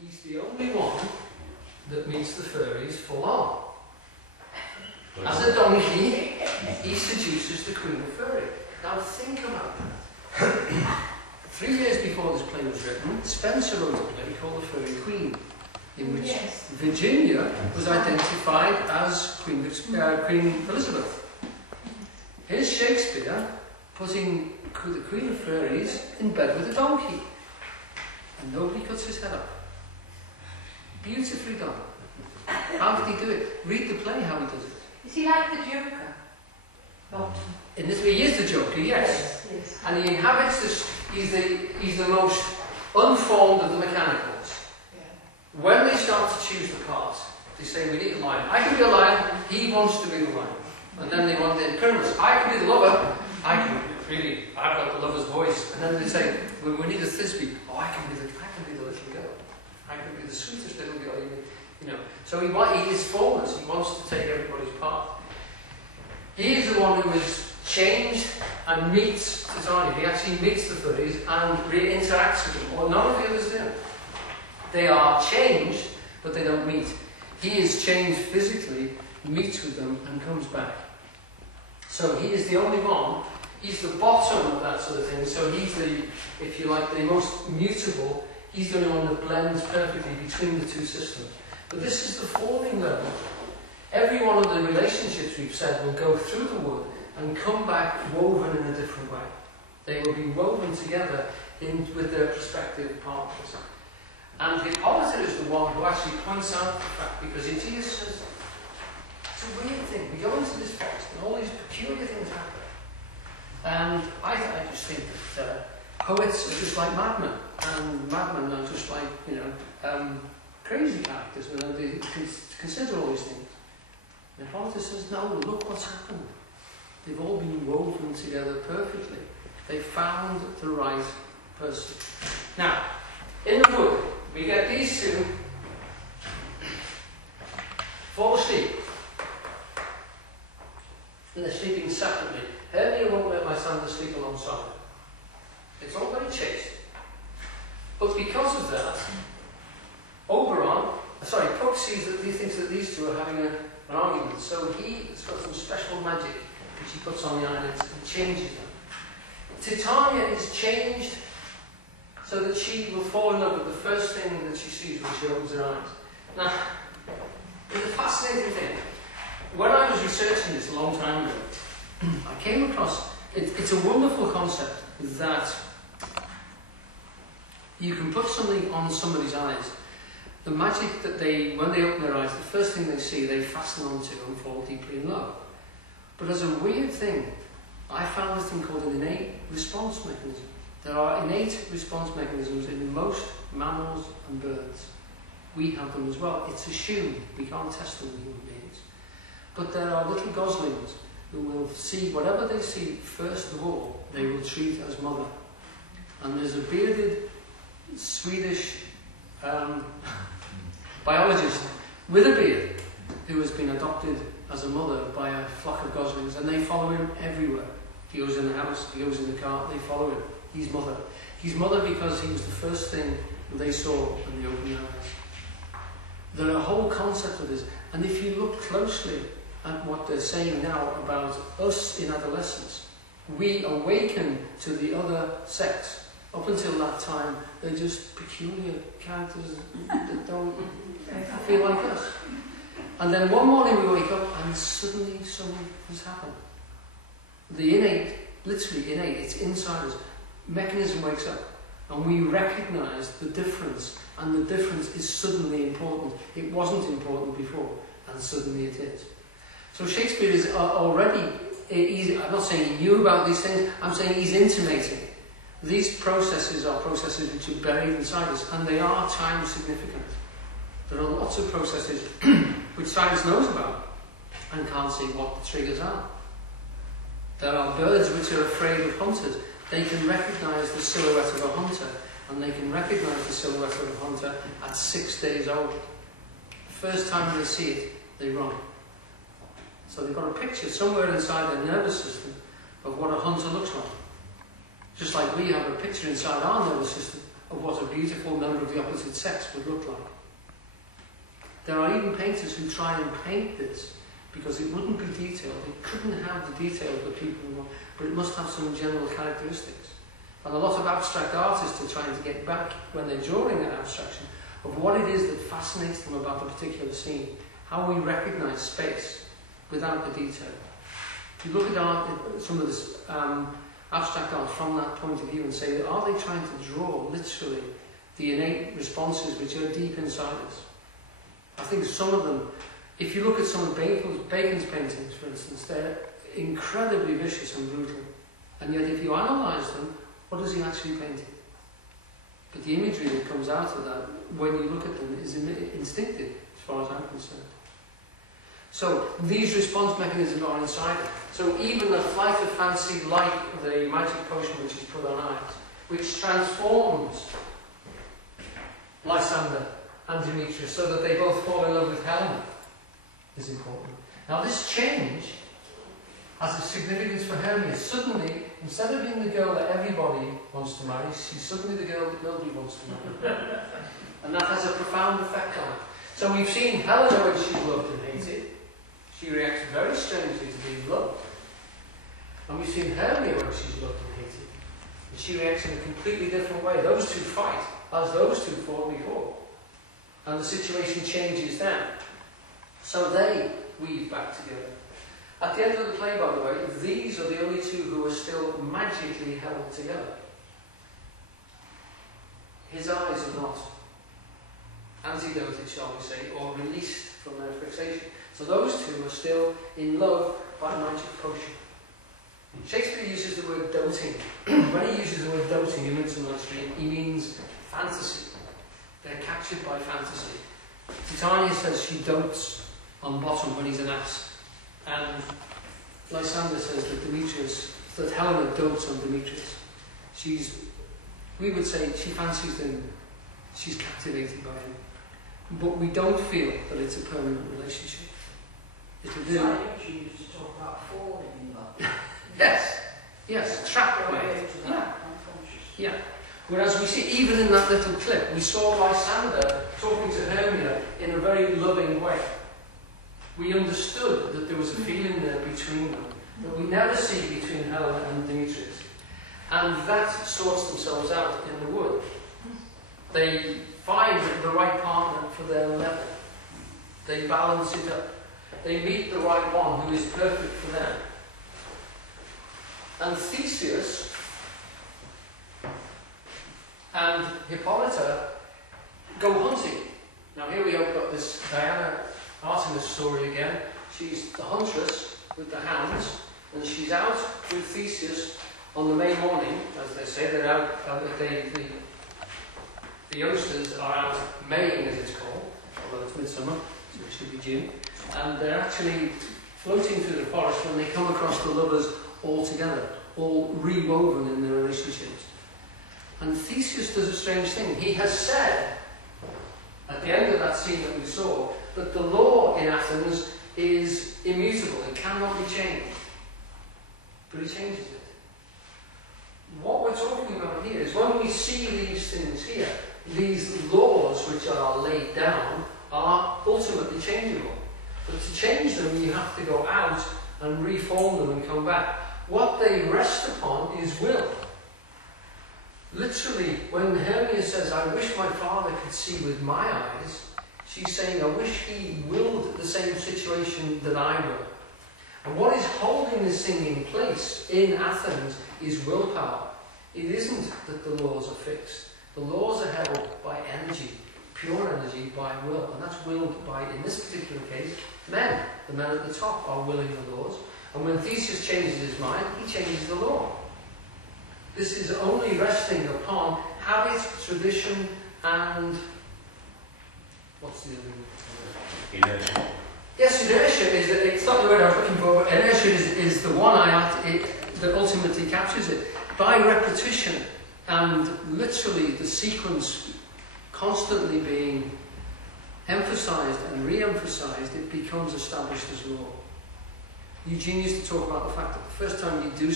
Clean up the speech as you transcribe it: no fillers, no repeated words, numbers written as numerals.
He's the only one that meets the furries full on. As a donkey, he seduces the Queen of Fairy. Now think about that. 3 years before this play was written, Spencer wrote a play called The Fairy Queen, in which Virginia was identified as Queen Elizabeth. Here's Shakespeare putting the Queen of Fairies in bed with a donkey, and nobody cuts his head off. Beautifully done. How did he do it? Read the play how he does it. Is he like the Joker? Not. In this way, he is the Joker, yes. Yes. And he inhabits this. He's the most unformed of the mechanicals. Yeah. When they start to choose the parts, they say, we need a lion. I can be a lion, he wants to be the lion. And then they want the criminals. I can be the lover, I've got the lover's voice. And then they say, well, we need a Thisbe. Oh, I can be the little girl. I can be the sweetest little girl. You know. So he is formless, he wants to take everybody's part. He is the one who is changed and meets Titania. He actually meets the furries and interacts with them, or none of the others do. They are changed, but they don't meet. He is changed physically, meets with them, and comes back. So he is the only one. He's the bottom of that sort of thing. So he's the, if you like, the most mutable. He's the only one that blends perfectly between the two systems. But this is the forming level. Every one of the relationships we've said will go through the wood and come back woven in a different way. They will be woven together with their prospective partners. And Hippolyta is the one who actually points out the fact, because Aegeus says, it's a weird thing. We go into this forest and all these peculiar things happen. And I just think that poets are just like madmen, and madmen are just like, crazy characters, and they consider all these things. And Hippolyta says, no, look what's happened. They've all been woven together perfectly. They found the right person. Now, in the wood, we get these two fall asleep. And they're sleeping separately. Hermia won't let Lysander sleep alongside her. It's all very chaste. But because of that, Puck sees that he thinks that these two are having an argument. So he's got some special magic which he puts on the islands and changes them. Titania is changed so that she will fall in love with the first thing that she sees when she opens her eyes. Now, it's a fascinating thing. When I was researching this a long time ago, I came across, it's a wonderful concept that you can put something on somebody's eyes. The magic that when they open their eyes, the first thing they see, they fasten onto and fall deeply in love. But as a weird thing, I found this thing called an innate response mechanism. There are innate response mechanisms in most mammals and birds. We have them as well. It's assumed. We can't test them with human beings. But there are little goslings who will see whatever they see first of all, they will treat as mother. And there's a bearded Swedish biologist with a beard who has been adopted as a mother by a flock of goslings, and they follow him everywhere. He goes in the house, he goes in the car, they follow him. He's mother. He's mother because he was the first thing they saw when they opened their eyes. There are a whole concept of this, and if you look closely at what they're saying now about us in adolescence, we awaken to the other sex. Up until that time, they're just peculiar characters that don't feel like us. And then one morning we wake up and suddenly something has happened. The innate, literally innate, it's inside us. Mechanism wakes up and we recognise the difference, and the difference is suddenly important. It wasn't important before, and suddenly it is. So Shakespeare is already, I'm not saying he knew about these things, I'm saying he's intimating. These processes are processes which are buried inside us, and they are time significant. There are lots of processes which science knows about and can't see what the triggers are. There are birds which are afraid of hunters. They can recognise the silhouette of a hunter, and they can recognise the silhouette of a hunter at 6 days old. The first time they see it, they run. So they've got a picture somewhere inside their nervous system of what a hunter looks like. Just like we have a picture inside our nervous system of what a beautiful member of the opposite sex would look like. There are even painters who try and paint this because it wouldn't be detailed. It couldn't have the detail that people want, but it must have some general characteristics. And a lot of abstract artists are trying to get back, when they're drawing an abstraction, of what it is that fascinates them about the particular scene, how we recognise space without the detail. If you look at art, some of this abstract art from that point of view and say, are they trying to draw literally the innate responses which are deep inside us? I think some of them, if you look at some of Bacon's paintings, for instance, they're incredibly vicious and brutal. And yet if you analyse them, what has he actually painted? But the imagery that comes out of that, when you look at them, is instinctive, as far as I'm concerned. So these response mechanisms are inside it. So even the flight of fancy, like the magic potion which is put on ice, which transforms Lysander and Demetrius so that they both fall in love with Helen, is important. Now this change has a significance for Hermia. Suddenly, instead of being the girl that everybody wants to marry, she's suddenly the girl that nobody wants to marry. And that has a profound effect on her. So we've seen Helena when she's loved and hated. She reacts very strangely to being loved. And we've seen Hermia when she's loved and hated. And she reacts in a completely different way. Those two fight as those two fought before. And the situation changes then. So they weave back together. At the end of the play, by the way, these are the only two who are still magically held together. His eyes are not antidoted, shall we say, or released from their fixation. So those two are still in love by magic potion. Shakespeare uses the word doting. When he uses the word doting in Midsummer, he means fantasy. They're captured by fantasy. Titania says she dotes on Bottom when he's an ass. And Lysander says that Helena dotes on Demetrius. We would say she fancies him, she's captivated by him. But we don't feel that it's a permanent relationship. It'll do. She used to talk about falling in love. Yes, trapped by it. Yeah. Whereas we see, even in that little clip, we saw Lysander talking to Hermia in a very loving way. We understood that there was a feeling there between them that we never see between Helena and Demetrius. And that sorts themselves out in the wood. They find the right partner for their level. They balance it up. They meet the right one who is perfect for them. And Theseus and Hippolyta go hunting. Now here we have got this Diana Artemis story again. She's the huntress with the hounds, and she's out with Theseus on the May morning, as they say. They're out, the youngsters are out maying, as it's called, although it's midsummer, so it should be June. And they're actually floating through the forest when they come across the lovers all together, all rewoven in their relationships. And Theseus does a strange thing. He has said, at the end of that scene that we saw, that the law in Athens is immutable, it cannot be changed. But he changes it. What we're talking about here is when we see these things here, these laws which are laid down are ultimately changeable. But to change them, you have to go out and reform them and come back. What they rest upon is will. Literally, when Hermia says, I wish my father could see with my eyes, she's saying, I wish he willed the same situation that I will. And what is holding this thing in place in Athens is willpower. It isn't that the laws are fixed. The laws are held by energy, pure energy, by will. And that's willed by, in this particular case, men. The men at the top are willing the laws. And when Theseus changes his mind, he changes the law. This is only resting upon habit, tradition, and what's the other one? Inertia. Yes, inertia is that it's not the word I was looking for, but inertia is the one that ultimately captures it. By repetition and literally the sequence constantly being emphasized and re-emphasized, it becomes established as law. Eugene used to talk about the fact that the first time you do